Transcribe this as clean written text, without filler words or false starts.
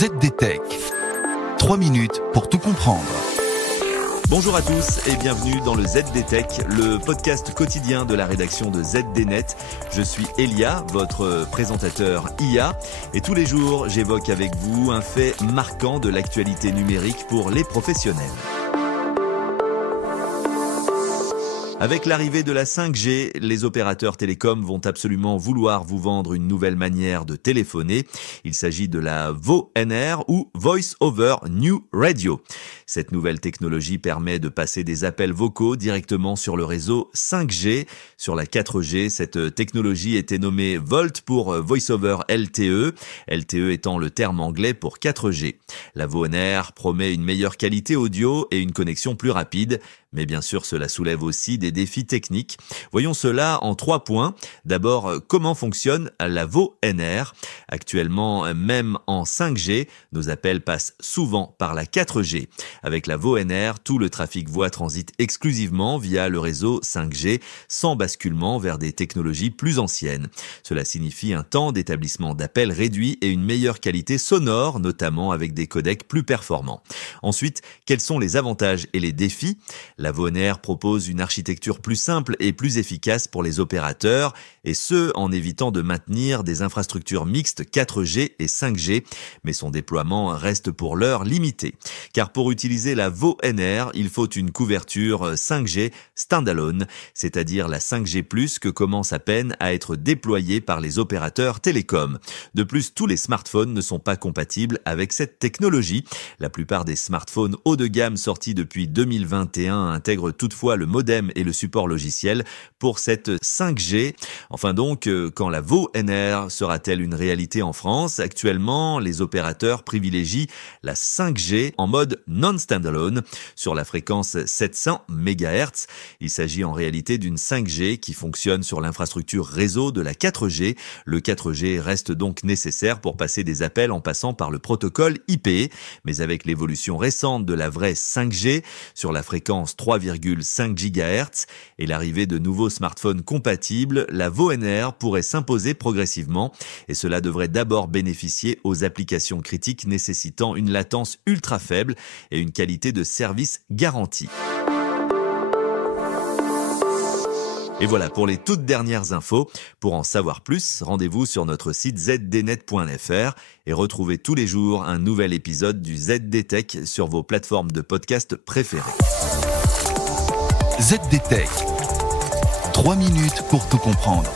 ZDTech. 3 minutes pour tout comprendre. Bonjour à tous et bienvenue dans le ZDTech, le podcast quotidien de la rédaction de ZDNet. Je suis Elia, votre présentateur IA, et tous les jours j'évoque avec vous un fait marquant de l'actualité numérique pour les professionnels. Avec l'arrivée de la 5G, les opérateurs télécoms vont absolument vouloir vous vendre une nouvelle manière de téléphoner. Il s'agit de la VoNR ou Voice over New Radio. Cette nouvelle technologie permet de passer des appels vocaux directement sur le réseau 5G. Sur la 4G, cette technologie était nommée VoLTE pour Voice over LTE, LTE étant le terme anglais pour 4G. La VoNR promet une meilleure qualité audio et une connexion plus rapide. Mais bien sûr, cela soulève aussi des défis techniques. Voyons cela en 3 points. D'abord, comment fonctionne la VoNR ? Actuellement, même en 5G, nos appels passent souvent par la 4G. Avec la VoNR, tout le trafic voix transite exclusivement via le réseau 5G, sans basculement vers des technologies plus anciennes. Cela signifie un temps d'établissement d'appels réduit et une meilleure qualité sonore, notamment avec des codecs plus performants. Ensuite, quels sont les avantages et les défis ? La VoNR propose une architecture plus simple et plus efficace pour les opérateurs, et ce, en évitant de maintenir des infrastructures mixtes 4G et 5G, mais son déploiement reste pour l'heure limité. Car pour utiliser la VoNR, il faut une couverture 5G standalone, c'est-à-dire la 5G+, que commence à peine à être déployée par les opérateurs télécoms. De plus, tous les smartphones ne sont pas compatibles avec cette technologie. La plupart des smartphones haut de gamme sortis depuis 2021 intègrent toutefois le modem et le support logiciel pour cette 5G. Enfin donc, quand la VoNR sera-t-elle une réalité en France ? Actuellement, les opérateurs privilégient la 5G en mode non-standalone sur la fréquence 700 MHz. Il s'agit en réalité d'une 5G qui fonctionne sur l'infrastructure réseau de la 4G. Le 4G reste donc nécessaire pour passer des appels en passant par le protocole IP. Mais avec l'évolution récente de la vraie 5G sur la fréquence 3,5 GHz et l'arrivée de nouveaux smartphones compatibles, la VoNR pourrait s'imposer progressivement et cela devrait d'abord bénéficier aux applications critiques nécessitant une latence ultra faible et une qualité de service garantie. Et voilà pour les toutes dernières infos. Pour en savoir plus, rendez-vous sur notre site zdnet.fr et retrouvez tous les jours un nouvel épisode du ZDTech sur vos plateformes de podcast préférées. ZDTech. 3 minutes pour tout comprendre.